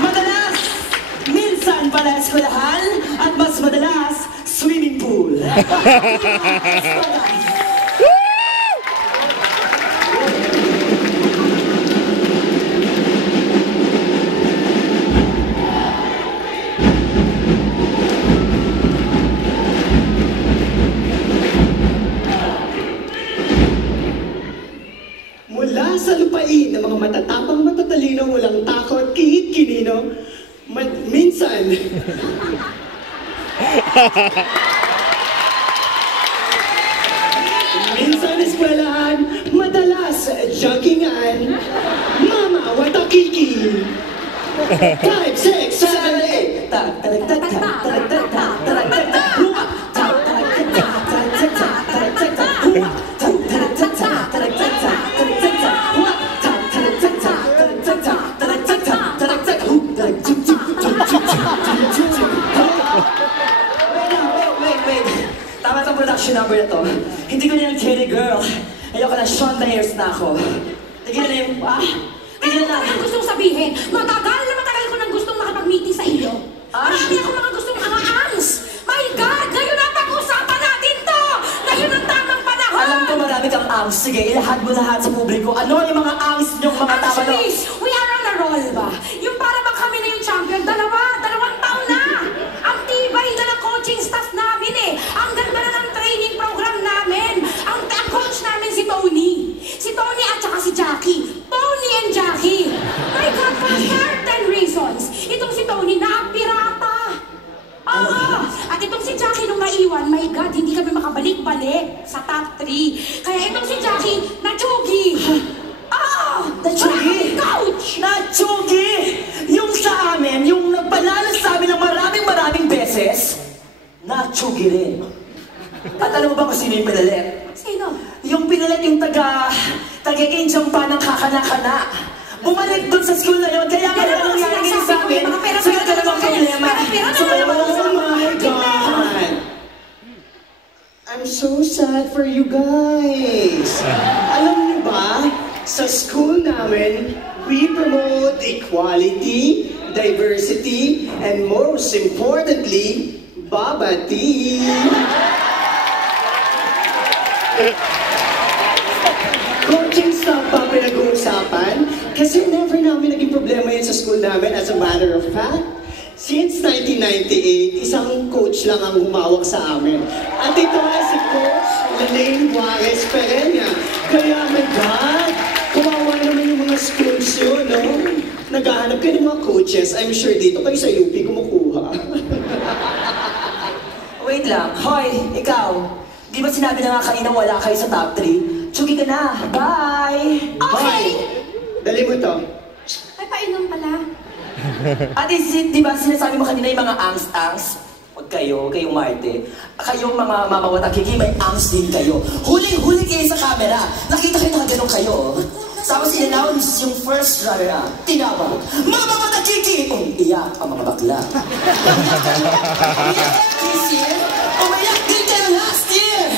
Madalas, minsan pala eskwelahan, at mas madalas, swimming pool. Mula sa lupain ng mga matatapang matatalino, walang takot, kihit kinino, minsan. Minsan eskwelahan, madalas joggingan, mama watakiki. 5, 6, 7, 8. Tama itong production number na to. Hindi ko na yung Cherry Girl. Ayoko na, Shonda years na ako. Tignan na yung, Ano ba ang gustong sabihin? Matagal ko nang gustong makapag-meeting sa iyo. Marami akong mga gustong mga angs. My God! Ngayon ang pag-usapan natin to! Ngayon ang tamang panahon! Alam ko marami kang angs. Sige, ilahad mo lahat sa publiko. Ano yung mga angs niyong mga tama doon? Actually, we are on a roll ba? Yung para bang kami na yung champion, dalawang taon na! Ang tibay na ng coaching staff namin eh! Ang ganda na ng training program namin! Ang coach namin si Tony! Si Tony at saka si Jackie! Tony and Jackie! My God, for certain reasons! Itong si Tony na pirata! At itong si Jackie nung naiwan, my God, hindi kami makabalik-balik sa top 3. Kaya itong si Jackie, na-chugi! Na-chugi? Coach! Na-chugi! Yung sa amin, yung nagpanalo sa amin ng maraming beses, na-chugi rin. At alam mo ba kung sino yung pinalit? Sino? Yung pinalit yung taga-injang pa ng kakana-kana. Bumalik dun sa school na yun, kaya kaya nang nangyari sa amin, sunod ka namang problema. So kaya oh my God! I'm so sad for you guys. Alam niyo ba, sa school namin, we promote equality, diversity, and most importantly, baba tea. Coaching staff pa pinag-uusapan kasi never namin naging problema yun sa school namin. As a matter of fact, since 1998, isang coach lang ang humawak sa amin. At ito nga si Coach Lalaine Juarez Perenya. Kaya my God, kawawa naman yung mga schools yun, no? Naghahanap kayo ng mga coaches. I'm sure dito kayo sa UP kumukuha. Wait lang. Hoy, ikaw. Di ba sinabi na nga kanina wala kayo sa top 3? Tsugi ka na. Bye! Okay! Dali mo to. Ay, painom pala. At di ba sinasabi mo kanina yung mga angs-angs? Huwag kayong Marte. Kayong mga mamawatakiki, may angs din kayo. Huling-huli kayo sa camera. Nakita kayo na ganun kayo. Tapos in-announce yung first runner-up. Tinawag, mamawatakiki! Iyak ang mga bakla. Umayak this year, umayak din kayo last year!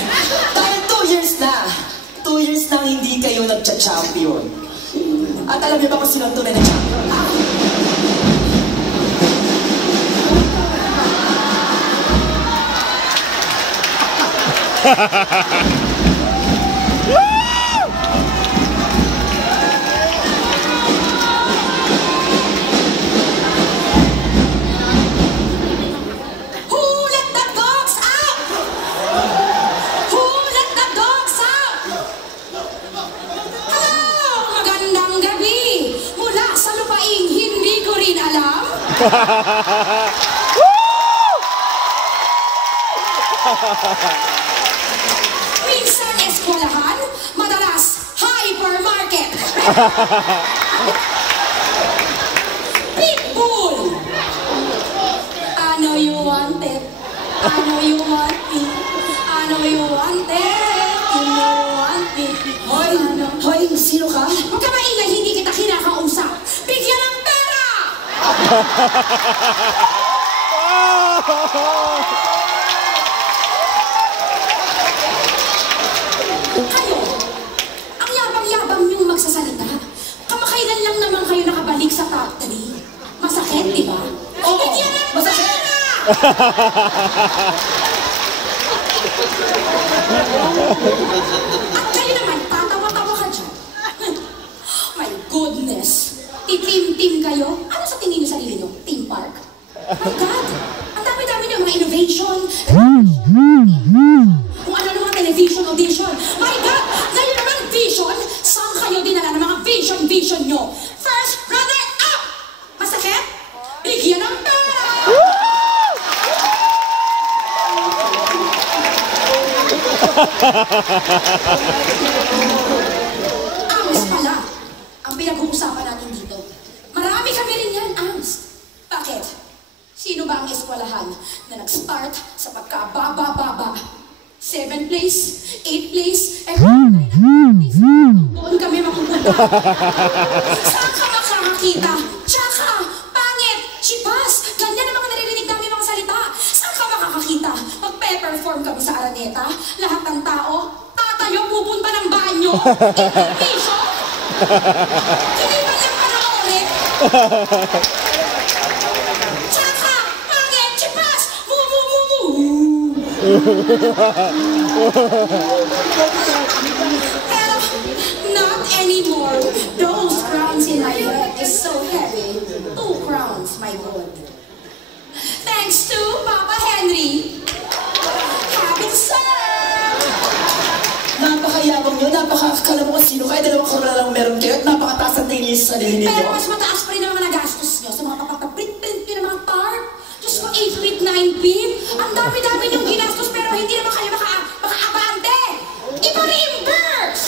Dahil 2 years na. 2 years nang hindi kayo nagcha-champion. At alam niyo ba kung sino ang tunay na champion? Minsan eskwelahan, madalas hypermarket. Pitbull. I know you want it. I know you want me. I know you want it. You know you want me. Hoy, sino ka? Huwag ka maingay, hindi kita kinakausap. Bigyan ng pera! Kayo, ang yabang-yabang niyong magsasalita. Kamakailan lang naman kayo bumalik sa top 3. Masakit, di ba? Oo, Bigyan ng masakit. pera! At kayo naman, tatawa-tawa ka dyan. My goodness. Team kayo? Ano sa tingin niyo sa sarili niyo? Team Park? My God! Ang dami-dami niyo, mga innovation, kung ano mga television audition. My God! Ngayon naman, vision, saan kayo dinala ng mga vision nyo? First, runner-up! Masakit? Bigyan ng pera! Angst pala ang pinag-uusapan natin dito. Marami kami rin yan, angst. Bakit? Sino ba ang eskwelahan na nag-start sa pagkababa-baba? 7th place, 8th place, doon kami mapupunta. Saan ka makakakita? Tsaka, pangit, chipas, ganyan ang mga naririnig namin mga salita. Saan ka makakakita? Magpe-perform kami sa Araneta, lahat ng tao, tatayo, pupunta ng banyo, intermission, hindi ba lang panoorin? Tsaka, pangit, chipas, Pero, not anymore. Those crowns in my bed is so heavy. 2 crowns, my God. Thanks to Papa Henry. Happy to serve! Napakayabang nyo, napakakala mo kung sino kayo, 2 karoon lang meron kayo, at napakataas ang tingin niyo sa sarili Pero ninyo. mas mataas pa rin ang mga nagastos nyo sa mga papaprint-print nyo ng mga tarp. Diyos ko, 8 feet, 9 feet. Ang dami-dami nyong ginastos pero hindi naman kayo maka-abante. Ipa-reimburse!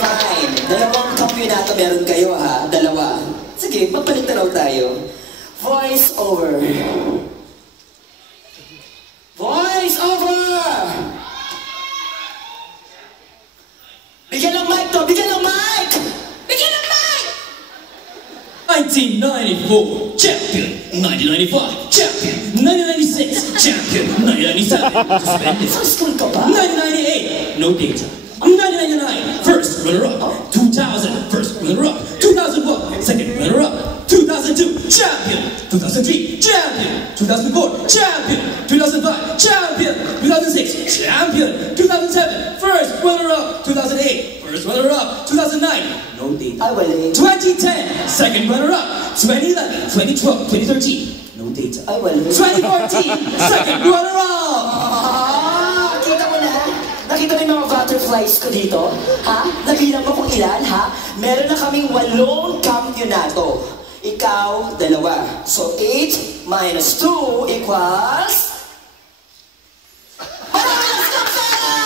Fine. 2 kampiyonato meron kayo ha. 2. Sige, magpalit na raw tayo. Voice over. Voice over! Bigyan ng mic to! Bigyan ng mic! Bigyan ng mic! 1994 champion, 1995 champion, 1996 champion, 1997 suspended, Sa school ka ba? 1998 no data, 1999 first runner-up, 2000 first runner-up, 2001 second runner-up, 2002 champion, 2003 champion, 2004 champion, 2005 champion, 2006 champion, 2007 first runner-up, 2008 first runner-up, 2009 no data. Ay, wali. 2010, second runner-up. 2011, 2012, 2013, no data. Ay, wali. 2014, second runner-up. Kita mo na? Nakita mo yung mga butterflies ko dito? Ha? Nabilang mo kung ilan, ha? Meron na kaming 8 kampiyonato. Ikaw, 2. So, 8 minus 2 equals... Maraming ka pera!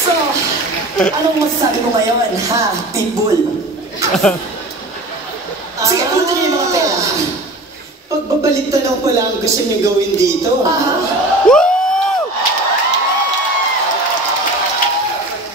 So, anong masasabi mo ngayon, ha, Pitbull? Sige, punta niyo yung mga pera. Pagbabalik tanaw pala ang gusto niyo gawin dito.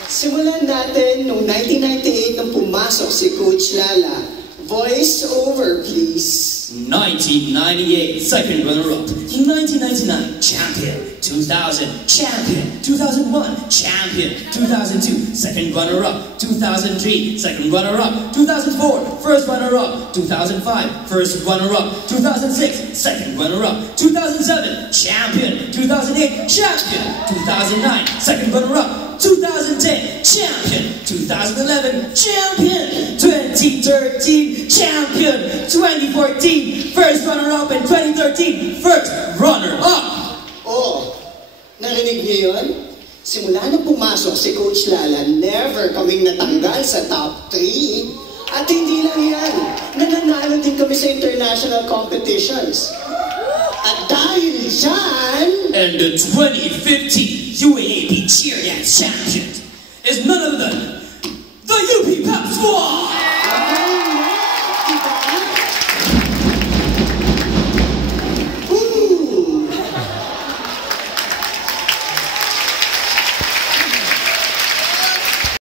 Simulan natin noong 1998 nung pumasok si Coach Lala. Voice over, please. 1998, second runner-up. 1999, champion. 2000, champion. 2001, champion. 2002, second runner-up. 2003, second runner-up. 2004, first runner-up. 2005, first runner-up. 2006, second runner-up. 2007, champion. 2008, champion. 2009, second runner-up. 2010, champion. 2011, champion. 2013, champion. 2014, first runner-up. And 2013, first runner-up. Oh, narinig niyo yun? Simula nung pumasok si Coach Lala, never kaming natanggal sa top 3. At hindi lang yan, nananalo din kami sa international competitions. At dahil dyan, And the 2015 UAAP Cheer Dance Champions is none other than the UP Pep Squad!